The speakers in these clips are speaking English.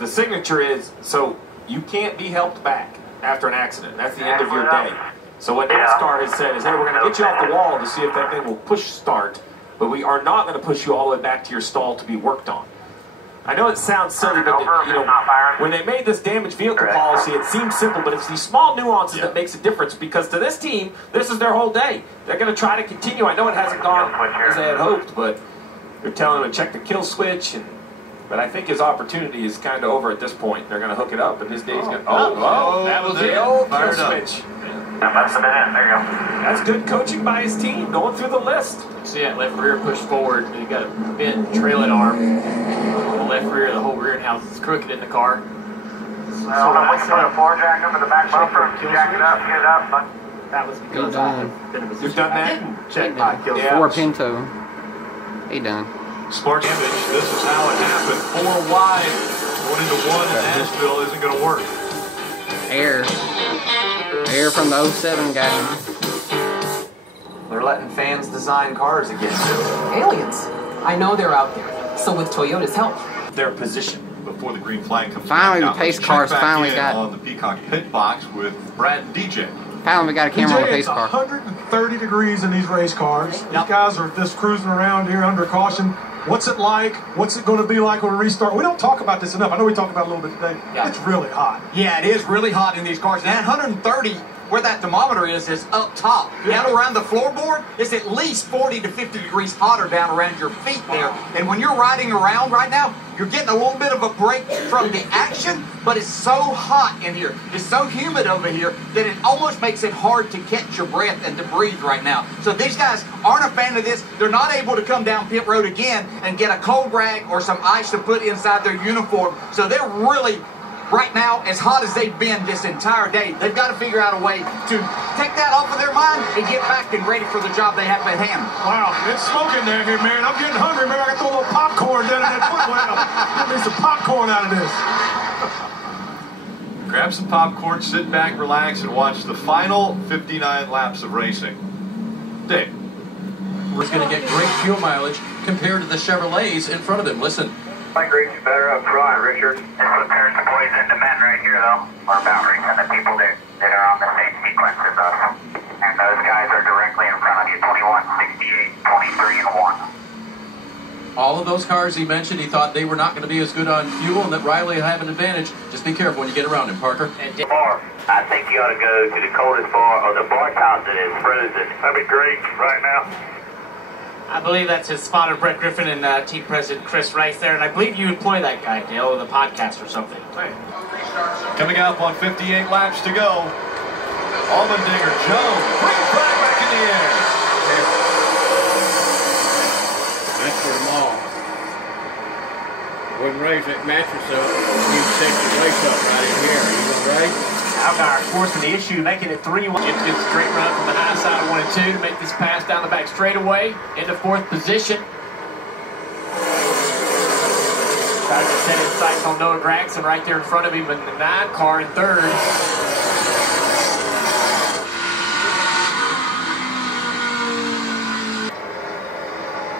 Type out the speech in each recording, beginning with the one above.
the signature is, so you can't be helped back after an accident. That's the end of your day. So what NASCAR has said is, hey, we're going to get you off the wall to see if that thing will push start, but we are not going to push you all the way back to your stall to be worked on. I know it sounds silly, but you know, when they made this damaged vehicle policy, it seems simple, but it's these small nuances that makes a difference, because to this team, this is their whole day. They're going to try to continue. I know it hasn't gone as they had hoped, but they're telling him to check the kill switch, but I think his opportunity is kind of over at this point. They're going to hook it up, and his day's going to... Oh, that was the old kill switch. There you go. That's good coaching by his team, going through the list. See that left rear push forward. You got a bent trailing arm. The left rear, the whole rear end house is crooked in the car. So we can put a floor jack up in the back bumper and jack it up, get it up. But that was because I had been in a position. You've done that? I didn't check my kill switch. Four Pinto. He done. Smart image. This is how it happened. 4 wide. Going into 1 in Nashville isn't going to work. Air from the 07 guy. They're letting fans design cars again. Aliens. I know they're out there. So with Toyota's help. Their position. Before the green flag comes finally, back the pace cars finally got on the Peacock pit box with Brad and DJ. Finally, we got a camera on the pace car. It's 130 degrees in these race cars. These guys are just cruising around here under caution. What's it like? What's it going to be like when we restart? We don't talk about this enough. I know we talked about it a little bit today. Yeah. It's really hot. Yeah, it is really hot in these cars. And that 130, where that thermometer is up top. Down around the floorboard, it's at least 40 to 50 degrees hotter down around your feet there. And when you're riding around right now, you're getting a little bit of a break from the action, but it's so hot in here. It's so humid over here that it almost makes it hard to catch your breath and to breathe right now. So these guys aren't a fan of this. They're not able to come down pit road again and get a cold rag or some ice to put inside their uniform. So they're really, right now, as hot as they've been this entire day. They've got to figure out a way to take that off of their mind and get back and ready for the job they have at hand. Wow, it's smoking down here, man. I'm getting hungry, man. I got to throw a little popcorn down in that footwell. Get me some popcorn out of this. Grab some popcorn, sit back, relax, and watch the final 59 laps of racing. Dave. We're going to get great fuel mileage compared to the Chevrolets in front of him. Listen. I think Richard's better up front, Richard. This compares the boys and the men right here, though. Or boundaries and the people that are on the same sequence as us. And those guys are directly in front of you, 21, 68, 23, and 1. All of those cars he mentioned, he thought they were not going to be as good on fuel and that Riley would have an advantage. Just be careful when you get around him, Parker. Bar. I think you ought to go to the coldest bar or the bar top that is frozen. That'd be great right now. I believe that's his spotter, Brett Griffin, and team president Chris Rice there. And I believe you employ that guy, Dale, with a podcast or something. Right. Coming up on 58 laps to go. Allmendinger, Jones, green flag back in the air. That's for them all. Wouldn't raise that mattress up. You set the race up right in here. Are you going to race? Algar forcing the issue, making it 3-1. Gets a straight run from the high side of 1 and 2 to make this pass down the back straightaway into 4th position. Tries to set his sights on Noah Gregson right there in front of him in the 9 car in 3rd.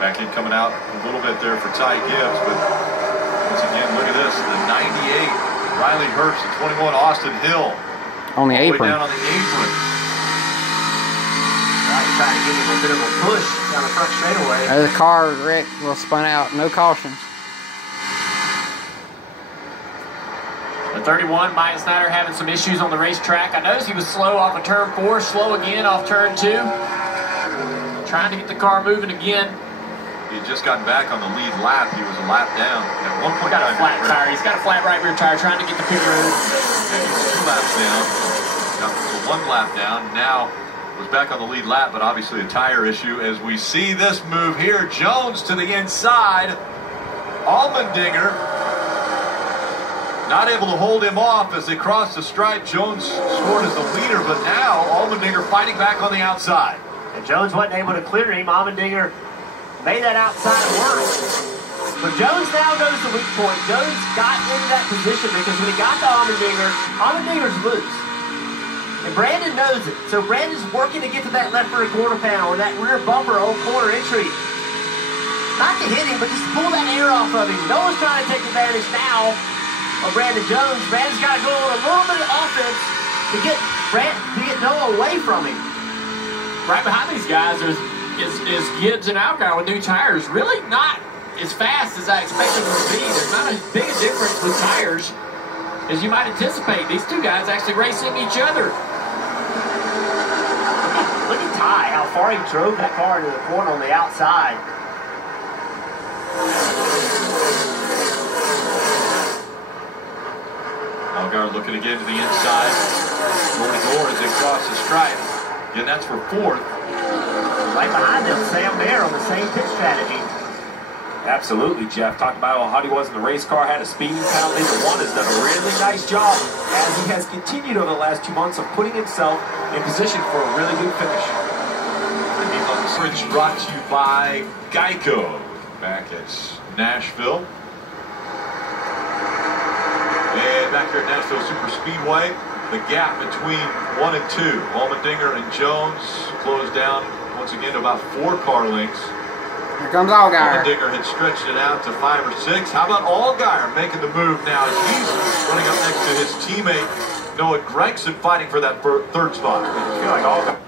Back in coming out a little bit there for Ty Gibbs, but once again, look at this, the 98, Riley Herbst, the 21, Austin Hill. On the apron. Down on the apron. Trying to give him a bit of a push down the front straightaway. The car wreck will spun out. No caution. The 31, Mike Snyder, having some issues on the racetrack. I noticed he was slow off of turn 4, slow again off turn 2. Trying to get the car moving again. He had just gotten back on the lead lap. He was a lap down. At one point, got a flat tire. He's got a flat right rear tire, trying to get the pit road. He's 2 laps down. Got to 1 lap down. Now was back on the lead lap, but obviously a tire issue. As we see this move here, Jones to the inside. Allmendinger not able to hold him off as they cross the stripe. Jones scored as the leader, but now Allmendinger fighting back on the outside. And Jones wasn't able to clear him. Allmendinger made that outside work. But Jones now goes to weak point. Jones got into that position because when he got to Allmendinger's loose. And Brandon knows it. So Brandon's working to get to that left rear quarter panel or that rear bumper on corner entry. Not to hit him, but just pull that air off of him. Noah's trying to take advantage now. of Brandon Jones. Brandon's got to go on a little bit of offense to get Noah away from him. Right behind these guys is Gibbs and Algar with new tires. Really not as fast as I expected them to be. There's not as big a difference with tires as you might anticipate. These two guys actually racing each other. Look at Ty, how far he drove that car into the corner on the outside. Algar looking again to the inside. Door as they cross the stripe. Again, that's for fourth. Right behind them, Sam Mayer on the same pit strategy. Absolutely, Jeff. Talked about how hot he was in the race car, had a speeding penalty, but one has done a really nice job as he has continued over the last 2 months of putting himself in position for a really good finish. Coverage brought to you by Geico back at Nashville. And back here at Nashville Super Speedway, the gap between 1 and 2, Allmendinger and Jones, closed down once again to about 4 car lengths. Here comes Allgaier. Allmendinger had stretched it out to 5 or 6. How about Allgaier making the move now as he's running up next to his teammate Noah Gregson, fighting for that third spot. I feel like Allgaier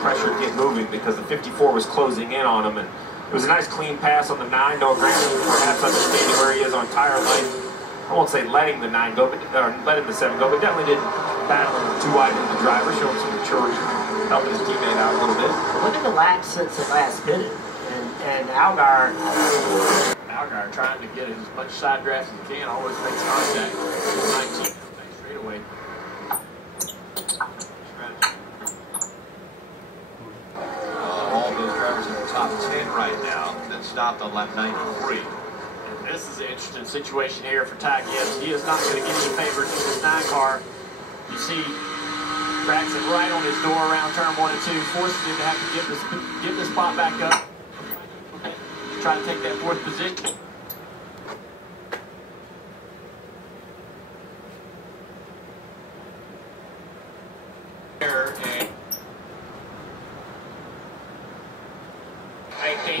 pressure to get moving because the 54 was closing in on him, and it was a nice clean pass on the 9. Noah Gregson perhaps understanding where he is on tire life. I won't say letting the 9 go, or letting the 7 go, but definitely didn't battle him too wide into the driver, showing some maturity, helping his teammate out a little bit. Look at the laps since it last pitted. And Algar trying to get as much side draft as he can, always makes contact. 19 straight away. All those drivers in the top 10 right now that stopped on lap 93. And this is an interesting situation here for Ty Gibbs. He is not going to get any favors in this 9 car. You see, cracks it right on his door around turn 1 and 2, forces him to have to give this spot back up. Try to take that 4th position.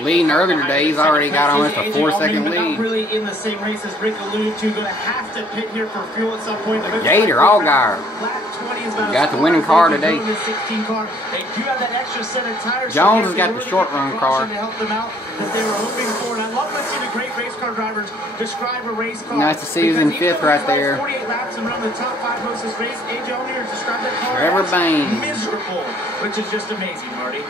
Leading earlier today, he's already got almost a 4-second lead. Not really in the same race as Rick alluded to. Going to have to pit here for fuel at some point. Gator, Allgaier. Got the winning car today. They do have that extra set of tires. Jones has got the short run car. To help them out that they were hoping for. And I love when I see the great race car drivers describe a race car. Nice to see he's in 5th right there. 48 laps and run the top 5 most of this race. AJ Allmendinger described that car Trevor Bain. Miserable, which is just amazing, Marty.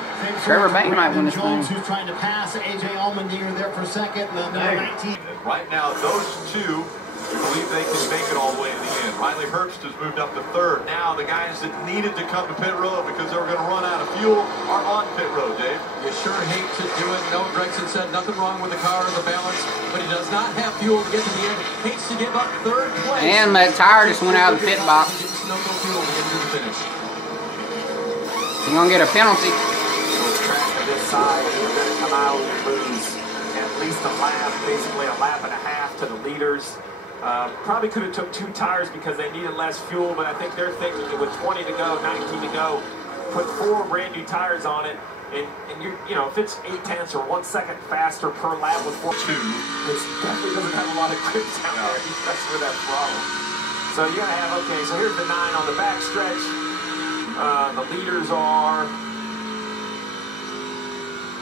Trevor Bain might win this Jones, thing. who's trying to pass AJ Allmendinger there for second. Number 19. Right now, those two, we believe they can make it all the way to the end. Riley Herbst has moved up to 3rd. Now the guys that needed to come to pit road because they were going to run out of fuel are on pit road, Dave. You sure hate to do it. Noah Gregson said nothing wrong with the car or the balance, but he does not have fuel to get to the end. Hates to give up 3rd place. And that tire just went out of the pit box. No fuel to get to the finish. He's going to get a penalty. Track to this side, they're going to come out and lose at least a lap, basically a lap and a half to the leaders. Probably could have took 2 tires because they needed less fuel, but I think they're thinking that with 20 to go, 19 to go, put 4 brand new tires on it, and you know, if it's 0.8 or 1 second faster per lap with 4.2, this definitely doesn't have a lot of grip down there, especially with that throttle. So you're gonna have, okay, so here's the 9 on the back stretch. The leaders are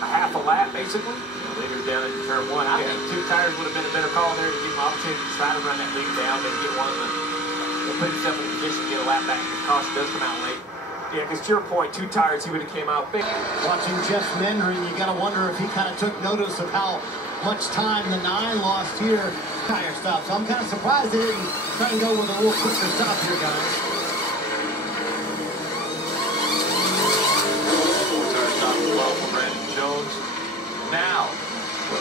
a half a lap, basically. Leaders down into turn 1. I think 2 tires would have been a better call there to give him an opportunity to try to run that lead down, maybe get one of the, put himself in a position to get a lap back if the caution does come out late. Yeah, because to your point, 2 tires, he would have came out big. Watching Jeff Mendring, you got to wonder if he kind of took notice of how much time the 9 lost here. Tire stop. So I'm kind of surprised they didn't try and go with a little quicker stop here, guys. Tire stop as well for Brandon Jones. Now,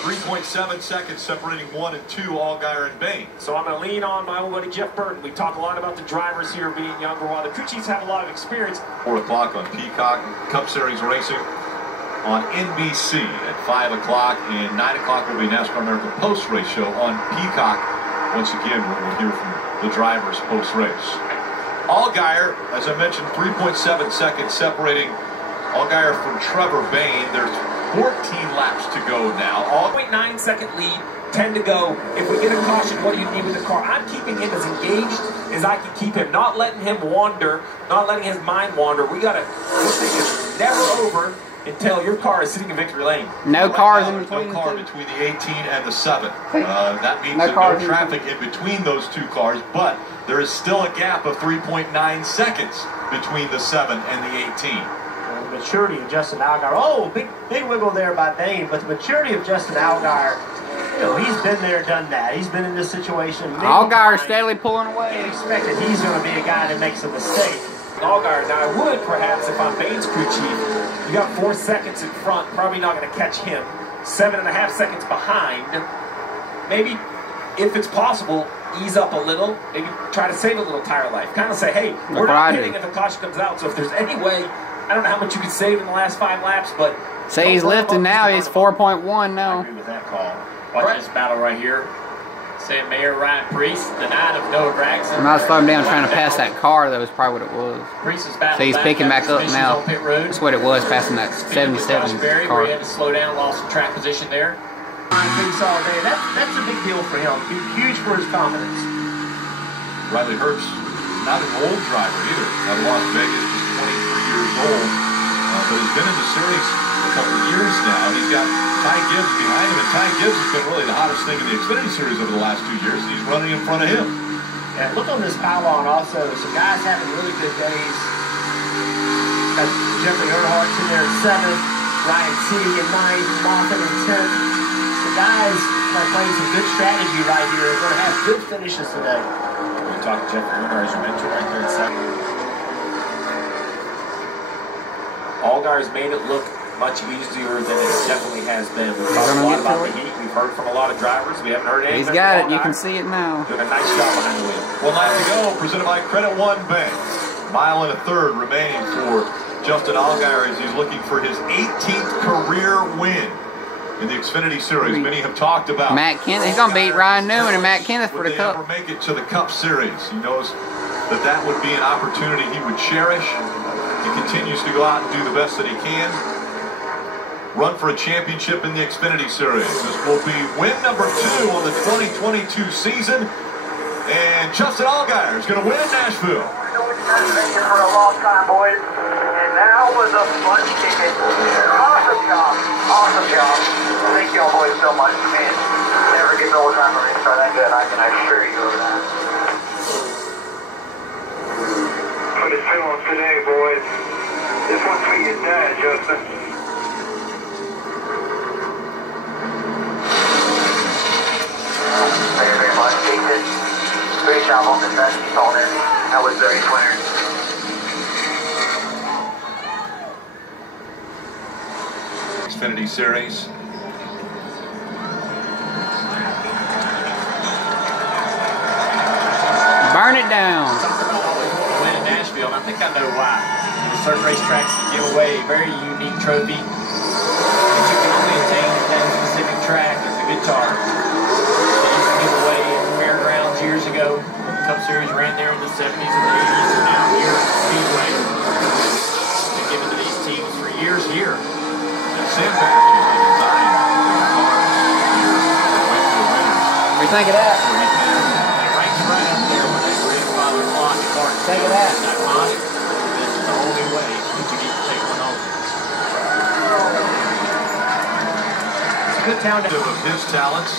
3.7 seconds separating 1 and 2, Allgaier and Bain. So I'm going to lean on my old buddy Jeff Burton. We talk a lot about the drivers here being younger, while the crew chiefs have a lot of experience. 4 o'clock on Peacock, Cup Series Racing on NBC at 5 o'clock, and 9 o'clock will be NASCAR American post-race show on Peacock. Once again, we'll hear from the drivers post-race. Allgaier, as I mentioned, 3.7 seconds separating Allgaier from Trevor Bain. There's 14 laps to go now. 0.9 second lead to tend to go, if we get a caution, what do you need with the car? I'm keeping him as engaged as I can keep him, not letting him wander, not letting his mind wander. This thing is never over until your car is sitting in victory lane. No cars in between. No car between the 18 and the 7. That means there's no traffic in between those two cars, but there is still a gap of 3.9 seconds between the 7 and the 18. The maturity of Justin Allgaier. Oh, big wiggle there by Bain, but the maturity of Justin Allgaier, you know, he's been there, done that. He's been in this situation. Allgaier steadily pulling away. You can't expect that he's going to be a guy that makes a mistake. Allgaier, now I would perhaps, if I'm Bain's crew chief, you got 4 seconds in front, probably not going to catch him. 7.5 seconds behind. Maybe, if it's possible, ease up a little. Maybe try to save a little tire life. Kind of say, hey, we're not pitting if the caution comes out. So if there's any way, I don't know how much you can save in the last 5 laps, but say he's lifting now. He's 4.1 now. I agree with that call. Watch this battle right here. Sam Mayer, Ryan Priest, the 9 of Noah Gregson. I'm not slowing down trying to pass that car, though, is probably what it was. Priest is So he's picking back up now. That's what it was, passing that 77 car. Where he had to slow down, lost some track position there. Boots all day. That's a big deal for him. Huge for his confidence. Riley Herbst, not an old driver either. Out of Las Vegas, just 23 years old. But has been in the series a couple of years now. He's got Ty Gibbs behind him, and Ty Gibbs has been really the hottest thing in the Xfinity series over the last 2 years. He's running in front of him. Yeah, look on this pylon also. Some guys having really good days. Got Jeffrey Earnhardt's in there at 7th, Ryan Seating in 9th, Moffitt in 10th. The guys are playing some good strategy right here. They're going to have good finishes today. We talked to Jeffrey Earnhardt, as you mentioned, right there at 7th. Allgaier's made it look much easier than it definitely has been. We've talked a lot about the heat. We've heard from a lot of drivers. We haven't heard anything. He's got it. You can see it now. Doing a nice job behind the wheel. 1 lap to go, presented by Credit One Bank. 1 1/3 remaining for Justin Allgaier as he's looking for his 18th career win in the Xfinity Series. Many have talked about Matt Kenneth. He's going to beat Ryan Newman and Matt Kenneth for the Cup. Will they ever make it to the Cup Series? He knows that that would be an opportunity he would cherish. He continues to go out and do the best that he can. Run for a championship in the Xfinity Series. This will be win number 2 on the 2022 season. And Justin Allgaier is going to win in Nashville. Making for a long time, boys. And now was a fun ticket. Awesome job. Awesome job. Thank y'all boys so much, man. Never get old time race car that good, I can assure you of that. Put it to them today, boys. This one's for your dad, Justin. Thank you very much, Jason. Great job on the test. You saw that. That was very winner. Xfinity Series. Burn it down. Win in Nashville, and I think I know why. There's certain racetracks that give away a very unique trophy that you can only attain at that specific track as a guitar. They used to give away at fairgrounds years ago. The Cup Series ran there in the 70s and the 80s, and now here at Speedway. They've given to these teams for years here. And Sandbaggers usually design their cars here that went to the winners. What do you think of that? It ranks right up there when they grandfather clock and Martin. Think of that. Iconic. This is the only way that you get to take one home. It's a good town to Of his talents.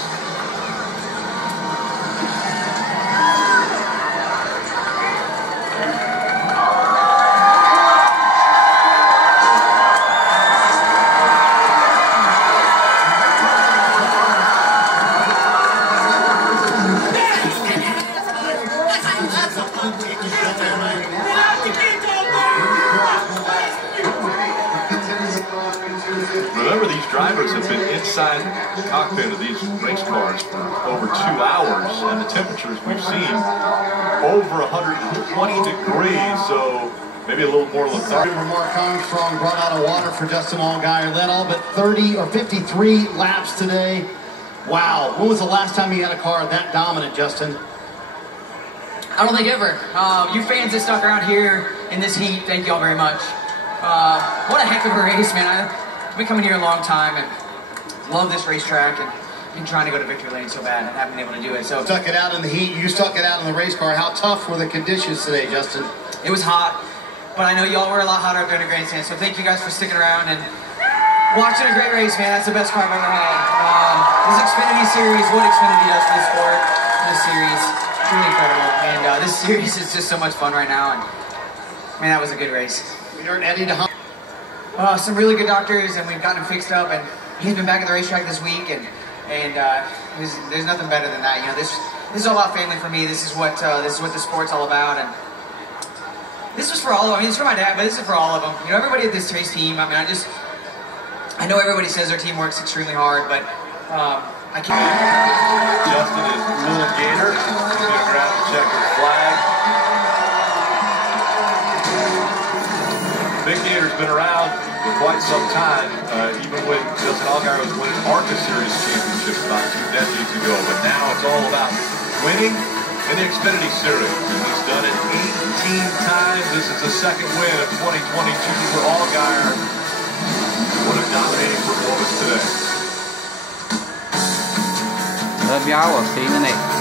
Remember, these drivers have been inside the cockpit of these race cars for over 2 hours, and the temperatures we've seen over 120 degrees, so maybe a little more lethargic. Mark Armstrong brought out a water for Justin Allgaier. Led all but 53 laps today. Wow. When was the last time you had a car that dominant, Justin? I don't think ever. You fans that stuck around here in this heat, thank y'all very much. What a heck of a race, man. I've been coming here a long time and love this racetrack. And been trying to go to victory lane so bad and haven't been able to do it. So Stuck it out in the heat. You stuck it out in the race car. How tough were the conditions today, Justin? it was hot, but I know y'all were a lot hotter up there in the grandstand. So thank you guys for sticking around and watching a great race, man. That's the best car I've ever had. This Xfinity series, what Xfinity does for the sport, this series, truly incredible. And this series is just so much fun right now. And man, that was a good race. We aren't Eddie to hump. Some really good doctors, and we've gotten him fixed up. And he's been back at the racetrack this week, and there's nothing better than that. You know, this is all about family for me. This is what the sport's all about. And this was for all of them. I mean, it's for my dad, but this is for all of them. You know, everybody at this race team. I mean, I know everybody says their team works extremely hard, but I can't. Justin is Will Gator. He's going to grab the checkered flag. Big Gator's been around for quite some time, even when Justin Allgaier was winning ARCA Series championships about 2 decades ago. But now it's all about winning in the Xfinity Series. And he's done it 18 times. This is the second win of 2022 for Allgaier. What a dominating performance today. Love y'all. We'll see you in the next.